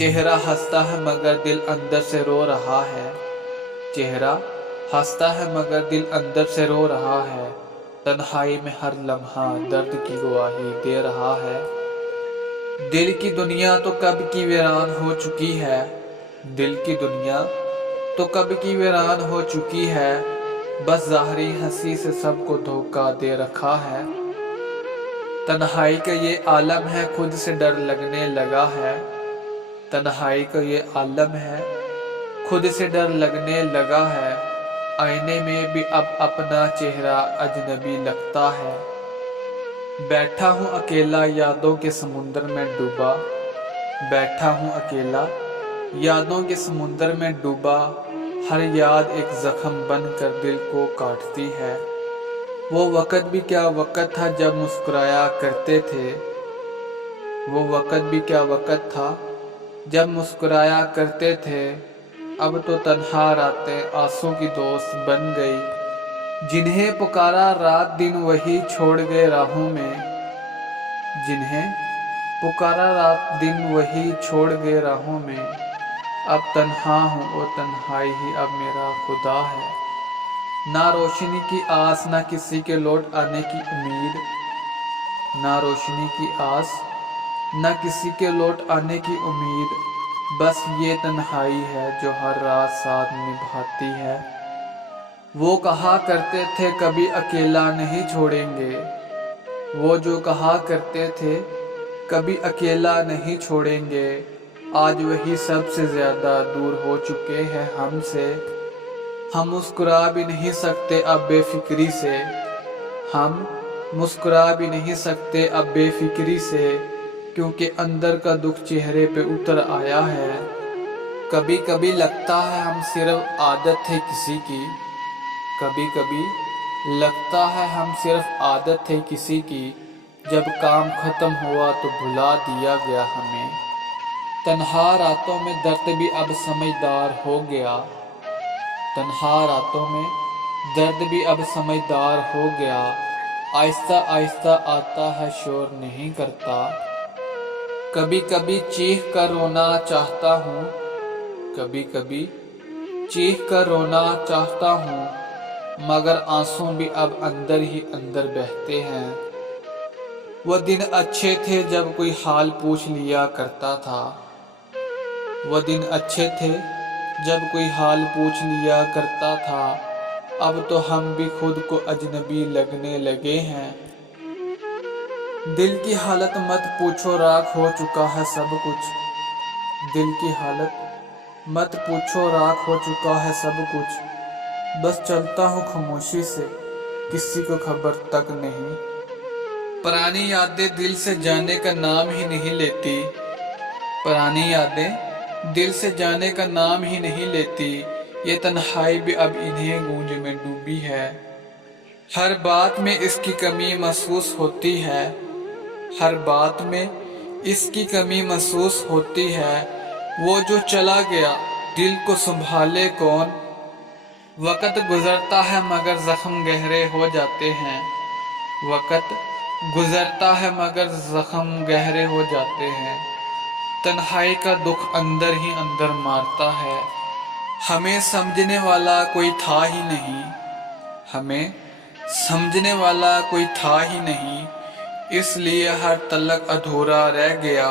چہرہ ہنستا ہے مگر دل اندر سے رو رہا ہے، چہرہ ہنستا ہے مگر دل اندر سے رو رہا ہے، تنہائی میں ہر لمحہ درد کی گواہی دے رہا ہے۔ دل کی دنیا تو کب کی ویران ہو چکی ہے، دل کی دنیا تو کب کی ویران ہو چکی ہے، بس ظاہری ہنسی سے سب کو دھوکہ دے رکھا ہے۔ تنہائی کا یہ عالم ہے خود سے ڈر لگنے لگا ہے، تنہائی کا یہ عالم ہے خود سے ڈر لگنے لگا ہے، آئینے میں بھی اب اپنا چہرہ اجنبی لگتا ہے۔ بیٹھا ہوں اکیلا یادوں کے سمندر میں ڈوبا، بیٹھا ہوں اکیلا یادوں کے سمندر میں ڈوبا، ہر یاد ایک زخم بن کر دل کو کاٹتی ہے۔ وہ وقت بھی کیا وقت تھا جب مسکرایا کرتے تھے، وہ وقت بھی کیا وقت تھا جب مسکرایا کرتے تھے، اب تو تنہا راتیں آنسوں کی دوست بن گئی، جنہیں پکارا رات دن وہی چھوڑ گئے راہوں میں، جنہیں پکارا رات دن وہی چھوڑ گئے راہوں میں، اب تنہا ہوں اور تنہائی ہی اب میرا خدا ہے۔ نہ روشنی کی آس نہ کسی کے لوٹ آنے کی امید، نہ روشنی کی آس نہ کسی کے لوٹ آنے کی امید، بس یہ تنہائی ہے جو ہر رات ساتھ نبھاتی ہے۔ وہ کہا کرتے تھے کبھی اکیلا نہیں چھوڑیں گے، وہ جو کہا کرتے تھے کبھی اکیلا نہیں چھوڑیں گے، آج وہی سب سے زیادہ دور ہو چکے ہیں ہم سے۔ ہم مسکرا بھی نہیں سکتے اب بے فکری سے، ہم مسکرا بھی نہیں سکتے اب بے فکری سے، کیونکہ اندر کا دکھ چہرے پہ اتر آیا ہے۔ کبھی کبھی لگتا ہے ہم صرف عادت تھے کسی کی، کبھی کبھی لگتا ہے ہم صرف عادت تھے کسی کی، جب کام ختم ہوا تو بھلا دیا گیا ہمیں۔ تنہا راتوں میں درد بھی اب سمجھدار ہو گیا، تنہا راتوں میں درد بھی اب سمجھدار ہو گیا، آہستہ آہستہ آتا ہے شور نہیں کرتا۔ کبھی کبھی چیخ کر رونا چاہتا ہوں، کبھی کبھی چیخ کر رونا چاہتا ہوں، مگر آنسو بھی اب اندر ہی اندر بہتے ہیں۔ وہ دن اچھے تھے جب کوئی حال پوچھ لیا کرتا تھا، وہ دن اچھے تھے جب کوئی حال پوچھ لیا کرتا تھا، اب تو ہم بھی خود کو اجنبی لگنے لگے ہیں۔ دل کی حالت مت پوچھو راکھ ہو چکا ہے سب کچھ، دل کی حالت مت پوچھو راکھ ہو چکا ہے سب کچھ، بس چلتا ہوں خاموشی سے کسی کو خبر تک نہیں۔ پرانی یادیں دل سے جانے کا نام ہی نہیں لیتی، پرانی یادیں دل سے جانے کا نام ہی نہیں لیتی، یہ تنہائی بھی اب انہیں گونج میں ڈوبی ہے۔ ہر بات میں اس کی کمی محسوس ہوتی ہے، ہر بات میں اس کی کمی محسوس ہوتی ہے، وہ جو چلا گیا دل کو سنبھالے کون۔ وقت گزرتا ہے مگر زخم گہرے ہو جاتے ہیں، وقت گزرتا ہے مگر زخم گہرے ہو جاتے ہیں، تنہائی کا دکھ اندر ہی اندر مارتا ہے۔ ہمیں سمجھنے والا کوئی تھا ہی نہیں، ہمیں سمجھنے والا کوئی تھا ہی نہیں، اس لیے ہر تلک ادھورا رہ گیا۔